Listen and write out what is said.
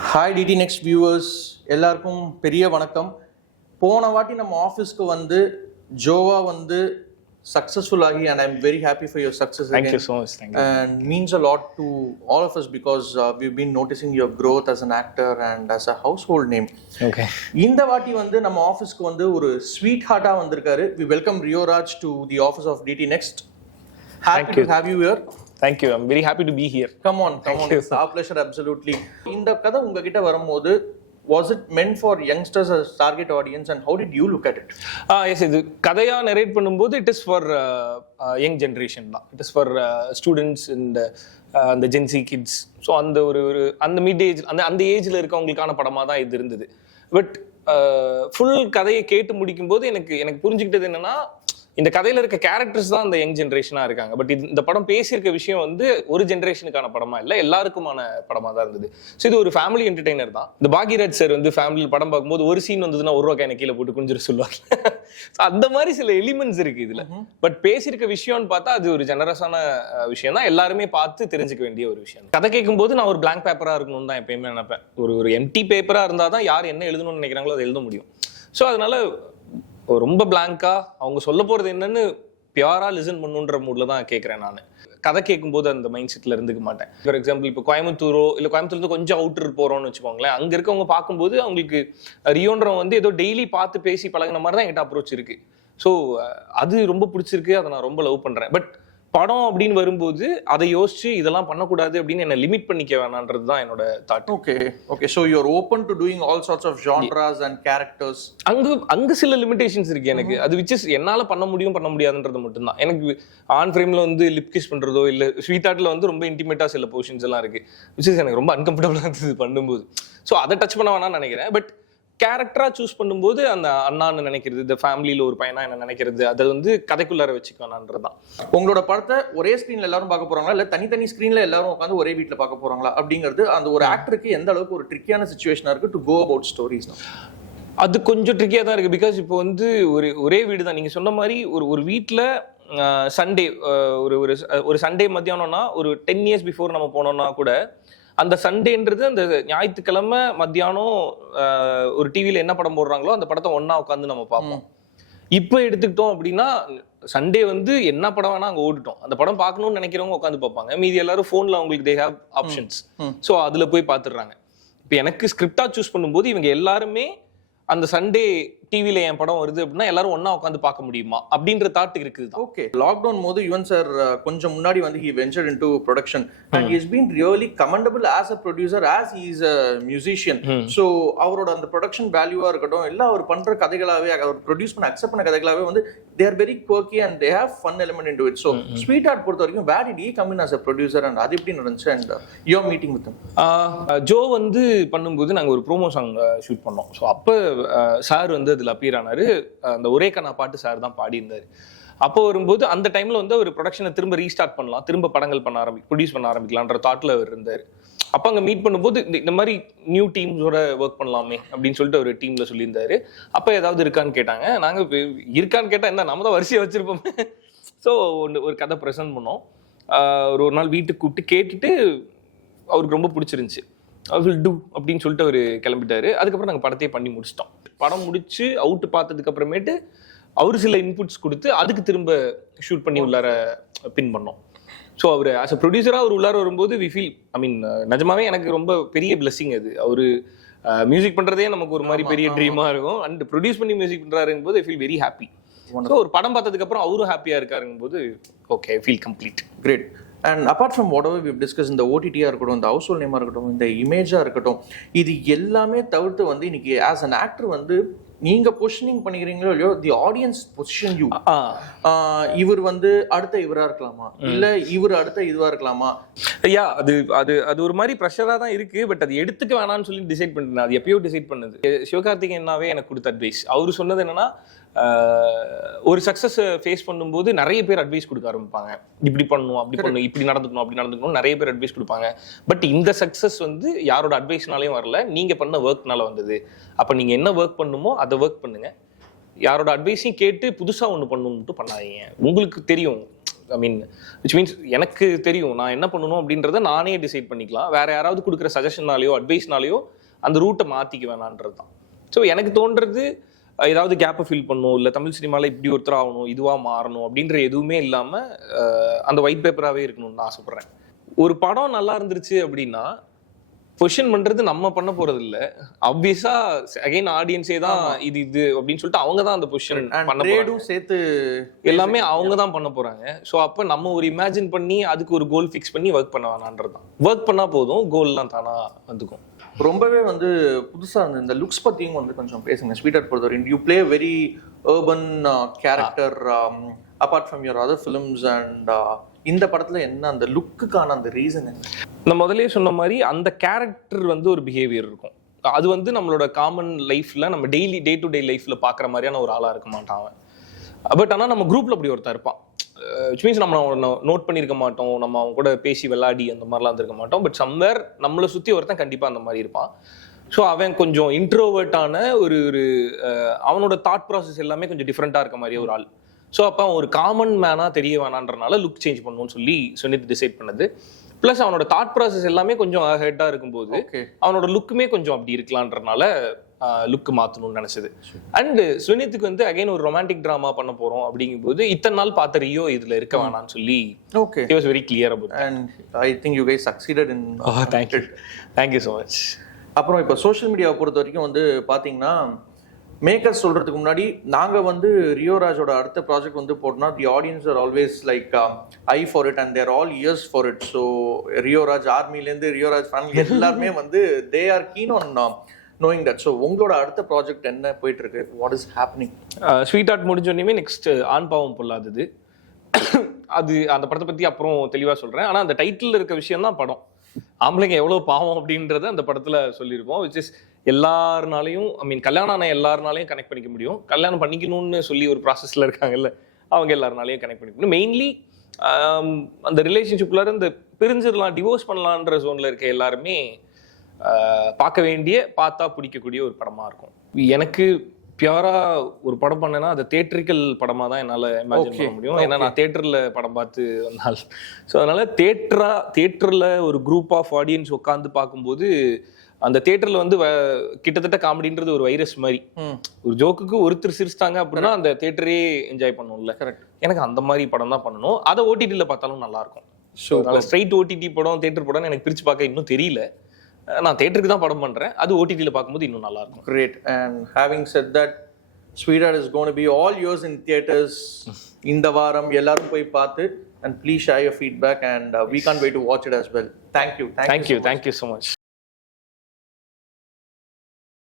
Hi DD next viewers, எல்லாருக்கும் பெரிய வணக்கம். போன வாட்டி நம்ம ஆஃபீஸ்க்கு வந்து ஜோவா வந்து சக்ஸஸ்ஃபுல் ஆகி, and I'm very happy for your success again. Thank you so much. Thank you. And means a lot to all of us because we've been noticing your growth as an actor and as a household name. Okay. இந்த வாட்டி வந்து நம்ம ஆஃபீஸ்க்கு வந்து ஒரு sweet ஹார்ட்டா வந்திருக்காரு. We welcome Rio Raj to the office of DT Next. Happy to have you here. Thank you. I'm very happy to be here. Come on. It's our pleasure, absolutely. இந்த கதை உங்ககிட்ட வரும்போது, was it meant for youngsters as target audience and how did you look at it? Yes, இது கதையா narrate பண்ணும்போது it is for young generation தான். It is for students and the Gen Z kids. So அந்த ஒரு அந்த mid age அந்த ஏஜ்ல இருக்கவங்களுக்கான படமா தான் இது இருந்தது. பட் ஃபுல் கதையை கேட்டு முடிக்கும் போது எனக்கு புரிஞ்சுக்கிட்டது என்னன்னா, இந்த கதையில இருக்க கேரக்டர்ஸ் தான் அந்த யங் ஜென்ரேஷனா இருக்காங்க. பட் இந்த படம் பேசியிருக்க விஷயம் வந்து ஒரு ஜென்ரேஷனுக்கான படமா இல்லை, எல்லாருக்குமான படமா தான் இருந்தது. ஸோ இது ஒரு ஃபேமிலி என்டர்டைனர் தான். இந்த பாக்யராஜ் சார் வந்து ஃபேமிலி படம் பார்க்கும்போது ஒரு சீன் வந்ததுன்னா ₹1 எனக்கு கீழே போட்டு குஞ்சிரு சொல்லுவாங்க. அந்த மாதிரி சில எலிமெண்ட்ஸ் இருக்கு இதுல. பட் பேசியிருக்க விஷயம்னு பார்த்தா அது ஒரு ஜெனரஸான விஷயம் தான், எல்லாருமே பார்த்து தெரிஞ்சுக்க வேண்டிய ஒரு விஷயம். கதை கேட்கும் போது நான் ஒரு பிளாங்க் பேப்பரா இருக்கணும்னு தான் எப்பயுமே நினைப்பேன். ஒரு எம்டி பேப்பரா இருந்தாதான் யார் என்ன எழுதணும்னு நினைக்கிறாங்களோ அதை எழுத முடியும். ஸோ அதனால ரொம்ப பிளாங்கா அவங்க சொல்ல போறது என்னன்னு பியூரா லிசன் பண்ணுன்ற மூட்ல தான் கேட்கறேன். நான் கதை கேட்கும்போது அந்த மைண்ட் செட்ல இருந்துக்க மாட்டேன். ஃபார் எக்ஸாம்பிள் இப்போ கோயம்புத்தூரோ இல்லை கோயம்புத்தூர்ல கொஞ்சம் அவுட்டர் போறோம்னு வச்சுக்கோங்களேன், அங்க இருக்கவங்க பார்க்கும்போது அவங்களுக்கு ரியோன்றவங்க வந்து ஏதோ டெய்லி பார்த்து பேசி பழகின மாதிரி தான் என்கிட்ட அப்ரோச் இருக்கு. ஸோ அது ரொம்ப பிடிச்சிருக்கு, அதை நான் ரொம்ப லவ் பண்றேன். பட் படம் அப்படின்னு வரும்போது அதை யோசிச்சு இதெல்லாம் பண்ணக்கூடாது அப்படின்னு என்ன லிமிட் பண்ணிக்க வேணான்றது தான் என்னோட thought. Okay so you are open to doing all sorts of genres and characters. அங்க சில லிமிடேஷன்ஸ் இருக்கு எனக்கு. அது விச் இஸ் என்னால பண்ண முடியாதுன்றது மட்டும்தான். எனக்கு ஆன் ஃப்ரேம்ல வந்து லிப் கிஸ் பண்றதோ இல்ல ஸ்வீட் வந்து ரொம்ப இன்டிமேட்டா சில பொசிஷன்ஸ் எல்லாம் இருக்கு, விச் இஸ் எனக்கு ரொம்ப அன்கம்ஃபர்டபுளா இருந்தது பண்ணும்போது. ஸோ அதை டச் பண்ண வேணாம்னு நினைக்கிறேன். பட் கேரக்டரா சூஸ் பண்ணும்போது அந்த அண்ணான்னு நினைக்கிறது, இந்த ஃபேமிலியில ஒரு பையனா என்ன நினைக்கிறது, அதை வந்து கதைக்குள்ளார வச்சுக்கணும்ன்றதுதான். உங்களோட படத்தை ஒரே ஸ்கிரீன்ல எல்லாரும் பார்க்க போறாங்களா இல்ல தனித்தனி ஸ்கிரீன்ல எல்லாரும் உட்காந்து ஒரே வீட்டுல பார்க்க போறாங்களா அப்படிங்கிறது அந்த ஒரு ஆக்டருக்கு எந்த அளவுக்கு ஒரு ட்ரிக்கியான சிச்சுவேஷனா இருக்கு டு கோ அபவுட் ஸ்டோரிஸ்? அது கொஞ்சம் ட்ரிக்கியா தான் இருக்கு. பிகாஸ் இப்போ வந்து ஒரே வீடு தான். நீங்க சொன்ன மாதிரி ஒரு வீட்டுல சண்டே ஒரு சண்டே மத்தியானம்னா ஒரு 10 years பிஃபோர் நம்ம போனோம்னா கூட அந்த சண்டேன்றது அந்த ஞாயிற்றுக்கிழமை மத்தியானம் ஒரு டிவியில என்ன படம் போடுறாங்களோ அந்த படத்தை ஒன்னா உட்காந்து நம்ம பார்ப்போம். இப்போ எடுத்துக்கிட்டோம் அப்படின்னா சண்டே வந்து என்ன படம் வேணா அங்கே ஓடிட்டோம், அந்த படம் பார்க்கணும்னு நினைக்கிறவங்க உட்காந்து பார்ப்பாங்க. மீதி எல்லாரும் ஃபோன்ல அவங்களுக்கு தே ஹேவ் ஆப்ஷன்ஸ். ஸோ அதுல போய் பார்த்துடுறாங்க. இப்போ எனக்கு ஸ்கிரிப்டா சூஸ் பண்ணும்போது இவங்க எல்லாருமே அந்த சண்டே டிவில என் படம் வருது அப்படின்னா எல்லாரும் ஒன்னா உட்காந்து பார்க்க முடியுமா அப்படின்ற தாட் இருக்குது. ஓகே, லாக்டவுன் போது யுவன் சார் கொஞ்சம் முன்னாடி வந்து he ventured into production and he has been really commendable as a producer as he is a musician. So அவரோட அந்த ப்ரொடக்ஷன் வேல்யூவா இருக்கட்டும், இல்ல அவர் பண்ற கதைகளாவே, அவர் ப்ரொடியூஸ் பண்ண அக்செப்ட் பண்ண கதைகளாவே வந்து they are very quirky and they have fun element into it. So ஸ்வீட்ஹார்ட் பொறுத்த வரைக்கும் where did he come in as a producer and அது எப்படி நடந்துச்சு and your meeting with him? Joe வந்து பண்ணும்போது நாங்க ஒரு ப்ரோமோ சாங் ஷூட் பண்ணோம். ஸோ அப்போ சார் வந்து அதில் அப்பியர் ஆனாரு. அந்த ஒரே கண்ணா பாட்டு சார் தான் பாடி இருந்தாரு. அப்போ வரும்போது அந்த டைம்ல வந்து ஒரு ப்ரொடக்ஷனை திரும்ப ரீஸ்டார்ட் பண்ணலாம், திரும்ப படங்கள் ப்ரொடியூஸ் பண்ண ஆரம்பிக்கலான்ற தாட்ல அவர் இருந்தாரு. அப்போ அங்கே மீட் பண்ணும்போது இந்த மாதிரி நியூ டீம்ஸோட ஒர்க் பண்ணலாமே அப்படின்னு சொல்லிட்டு ஒரு டீம்ல சொல்லியிருந்தாரு. அப்போ ஏதாவது இருக்கான்னு கேட்டாங்க. நாங்கள் இருக்கான்னு கேட்டால் என்ன நம்ம தான் வரிசையை வச்சிருப்போமே. ஸோ ஒரு கதை ப்ரெசென்ட் பண்ணோம். ஒரு நாள் வீட்டுக்கு கூப்பிட்டு கேட்டுட்டு அவருக்கு ரொம்ப பிடிச்சிருந்துச்சு. வில் டூ அப்படின்னு சொல்லிட்டு அவர் கிளம்பிட்டாரு. அதுக்கப்புறம் நாங்கள் படத்தையே பண்ணி முடிச்சிட்டோம். படம் முடிச்சு அவுட் பார்த்ததுக்கு அப்புறமேட்டு அவரு சில இன்புட்ஸ் கொடுத்து அதுக்கு திரும்ப ஷூட் பண்ணி உள்ளார பின் பண்ணோம். ஸோ அவர் ஆஸ் அ ப்ரொடியூசராக அவர் உள்ளார வரும்போது வி ஃபீல், ஐ மீன் நிஜமாவே எனக்கு ரொம்ப பெரிய பிளெஸிங் அது. அவரு மியூசிக் பண்றதே நமக்கு ஒரு மாதிரி பெரிய ட்ரீமா இருக்கும். அண்ட் ப்ரொடியூஸ் பண்ணி மியூசிக் பண்றாருங்கும் போது I feel very happy. So ஒரு படம் பார்த்ததுக்கு அப்புறம் அவரும் ஹாப்பியா இருக்காருங்கும் போது okay, feel complete. Great. And apart from whatever we've discussed, இந்த ஓடிடியா இருக்கட்டும், இந்த ஹவுஸ் ஹோல்ட் நேமா இருக்கட்டும், இந்த இமேஜா இருக்கட்டும், இது எல்லாமே தவிர்த்து வந்து இன்னைக்கு ஆஸ் அன் ஆக்டர் வந்து நீங்க பொசிஷனிங் பண்ணிக்கிறீங்களோ இல்லையோ, தி ஆடியன்ஸ் பொசிஷன் யூ. இவர் வந்து அடுத்த இவரா இருக்கலாமா, இல்ல இவர் அடுத்த இதுவா இருக்கலாமா? ஐயா, அது ஒரு மாதிரி ப்ரெஷரா தான் இருக்கு. பட் அது எடுத்துக்க வேணாம்னு சொல்லி டிசைட் பண்ணிட்டேன். அது எப்பயோ டிசைட் பண்ணது சிவகார்த்திகேயனாவே எனக்கு கொடுத்த அட்வைஸ். அவரு சொன்னது என்னன்னா, ஒரு சக்சஸ் ஃபேஸ் பண்ணும்போது நிறைய பேர் அட்வைஸ் கொடுக்க ஆரம்பிப்பாங்க. இப்படி பண்ணணும், அப்படி பண்ணணும், இப்படி நடந்துக்கணும், அப்படி நடந்துக்கணும், நிறைய பேர் அட்வைஸ் கொடுப்பாங்க. பட் இந்த சக்சஸ் வந்து யாரோட அட்வைஸ்னாலையும் வரல, நீங்க பண்ண ஒர்க்னால வந்தது. அப்ப நீங்க என்ன ஒர்க் பண்ணுமோ அதை ஒர்க் பண்ணுங்க. யாரோட அட்வைஸையும் கேட்டு புதுசா ஒண்ணு பண்ணணும்னு பண்ணாதீங்க. உங்களுக்கு தெரியும் ஐ மீன் விச் மீன்ஸ் எனக்கு தெரியும் நான் என்ன பண்ணணும் அப்படின்றத நானே டிசைட் பண்ணிக்கலாம். வேற யாராவது கொடுக்குற சஜஷனாலேயோ அட்வைஸ்னாலேயோ அந்த ரூட்டை மாற்றிக்க வேணான்றது தான். ஸோ எனக்கு தோன்றது ஏதாவது கேப்பை ஃபில் பண்ணணும், இல்லை தமிழ் சினிமாவில் இப்படி ஒருத்தர் ஆகணும், இதுவாக மாறணும் அப்படின்ற எதுவுமே இல்லாமல் அந்த ஒயிட் பேப்பராகவே இருக்கணும்னு நான் ஆசைப்பட்றேன். ஒரு படம் நல்லா இருந்துருச்சு அப்படின்னா பொசிஷன் பண்றது நம்ம பண்ண போறது இல்ல. ஆப்வியஸா அகைன் ஆடியன்ஸே தான் இது அப்படின்னு சொல்லிட்டு அவங்க தான் அந்த பொசிஷன் பண்ண போறாங்க. சேர்த்து எல்லாமே அவங்க தான் பண்ண போறாங்க. ஸோ அப்ப நம்ம ஒரு இமேஜின் பண்ணி அதுக்கு ஒரு கோல் ஃபிக்ஸ் பண்ணி ஒர்க் பண்ண வேணான்றது தான். ஒர்க் பண்ணா போதும், கோல்லாம் தானா வந்துக்கும். ரொம்பவே வந்து புதுசா இருந்தது. இந்த லுக்ஸ் பத்தியும் வந்து கொஞ்சம் பேசுங்க. ஸ்வீட் பொறுத்தவரை you play very urban character apart from your other films and இந்த படத்துல என்ன அந்த லுக்குக்கான அந்த ரீசன் என்ன? நான் முதலே சொன்ன மாதிரி அந்த கேரக்டர் வந்து ஒரு பிஹேவியர் இருக்கும். அது வந்து நம்மளோட காமன் லைஃப்ல நம்ம டே டு டே லைஃப்ல பாக்குற மாதிரியான ஒரு ஆளா இருக்க மாட்டான் அவன். பட் ஆனால் நம்ம குரூப்ல அப்படி ஒருத்தர் இருப்பான். விச் மீன்ஸ் நம்ம நோட் பண்ணியிருக்க மாட்டோம், நம்ம அவங்க கூட பேசி விளையாடி அந்த மாதிரிலாம் இருந்திருக்க மாட்டோம். பட் சம்வேர் நம்மளை சுற்றி ஒருத்தன் கண்டிப்பாக அந்த மாதிரி இருப்பான். ஸோ அவன் கொஞ்சம் இன்ட்ரோவர்ட்டான ஒரு அவனோட தாட் ப்ராசஸ் எல்லாமே கொஞ்சம் டிஃப்ரெண்ட்டாக இருக்க மாதிரியே ஒரு ஆள். ஸோ அப்போ அவன் ஒரு காமன் மேனாக தெரிய வேணான்றனால லுக் சேஞ்ச் பண்ணணும்னு சொல்லி டிசைட் பண்ணது. ப்ளஸ் அவனோட தாட் ப்ராசஸ் எல்லாமே கொஞ்சம் ஹெட்டாக இருக்கும்போது அவனோட லுக்குமே கொஞ்சம் அப்படி இருக்கலான்றனால லுக்கு மாற்றணும்னு நினைச்சது. அண்ட் சுனித்துக்கு வந்து அகைன் ஒரு ரொமான்டிக் ட்ராமா பண்ண போறோம் அப்படிங்கும்போது இத்தனை நாள் பார்த்த ரியோ இதுல இருக்க வேணாம்னு சொல்லி he was very clear about that. And I think you guys succeeded in thank you so much. அப்புறம் இப்போ சோஷியல் மீடியாவை பொறுத்த வரைக்கும் வந்து பார்த்தீங்கன்னா மேக்கர்ஸ் சொல்றதுக்கு முன்னாடி நாங்க வந்து ரியோராஜோட அடுத்த ப்ராஜெக்ட் வந்து போட்டோம்னா the audience are always like eye for it and they're all ears for it. So Rioraj ஆர்மிலேருந்து ரியோராஜ் ஃபேமிலி எல்லாருமே வந்து they are keen on knowing that. So உங்களோட அடுத்த ப்ராஜெக்ட் என்ன போயிட்டு இருக்கு? What is happening? Sweetheart முடிஞ்சோடனே நெக்ஸ்ட் ஆண் பாவம் பொல்லாதது. அது அந்த படத்தை பத்தி அப்புறம் தெளிவா சொல்றேன். ஆனா அந்த டைட்டில் இருக்க விஷயம் தான் படம். ஆம்பளைங்க எவ்வளவு பாவம் அப்படின்றத அந்த படத்துல சொல்லியிருப்போம். விச் இஸ் எல்லாருனாலையும் ஐ மீன் கல்யாணம் ஆன எல்லாருனாலையும் கனெக்ட் பண்ணிக்க முடியும். கல்யாணம் பண்ணிக்கணும்னு சொல்லி ஒரு ப்ராசஸ்ல இருக்காங்கல்ல, அவங்க எல்லாருனாலையும் கனெக்ட் பண்ணிக்க முடியும். மெயின்லி அந்த ரிலேஷன்ஷிப்ல இந்த பிரிஞ்சிடலாம், டிவோர்ஸ் பண்ணலான்ற ஜோன்ல இருக்க எல்லாருமே பார்க்க வேண்டிய, பார்த்தா பிடிக்கக்கூடிய ஒரு படமா இருக்கும். எனக்கு பியூரா ஒரு படம் பண்ணேன்னா அது தியேட்டரிக்கல் படமா தான் என்னால் இமேஜின் பண்ண முடியும். ஏன்னா நான் தியேட்டர்ல படம் பார்த்து வந்தால். ஸோ அதனால தியேட்டர்ல ஒரு குரூப் ஆஃப் ஆடியன்ஸ் உட்காந்து பார்க்கும்போது அந்த தியேட்டர்ல வந்து கிட்டத்தட்ட காமெடின்றது ஒரு வைரஸ் மாதிரி. ஒரு ஜோக்குக்கு ஒருத்தர் சிரிச்சிட்டாங்க அப்படின்னா அந்த தியேட்டரே என்ஜாய் பண்ணும்ல. எனக்கு அந்த மாதிரி படம் தான் பண்ணணும். அதை ஓடிடியில் பார்த்தாலும் நல்லா இருக்கும். ஸோ ஸ்ட்ரைட் ஓடிடி படம் தியேட்டர் படம் எனக்கு பிரிச்சு பார்க்க இன்னும் தெரியல. நான் தியேட்டருக்கு தான் படம் பண்றேன். அது ஓடிடியில் பார்க்கும்போது இன்னும் நல்லா இருக்கும். Great. And having said that, Sweetheart is going to be all yours in theaters இந்த வாரம். எல்லாரும் போய் பார்த்து and please share your feedback and we can't wait to watch it as well. Thank you so much.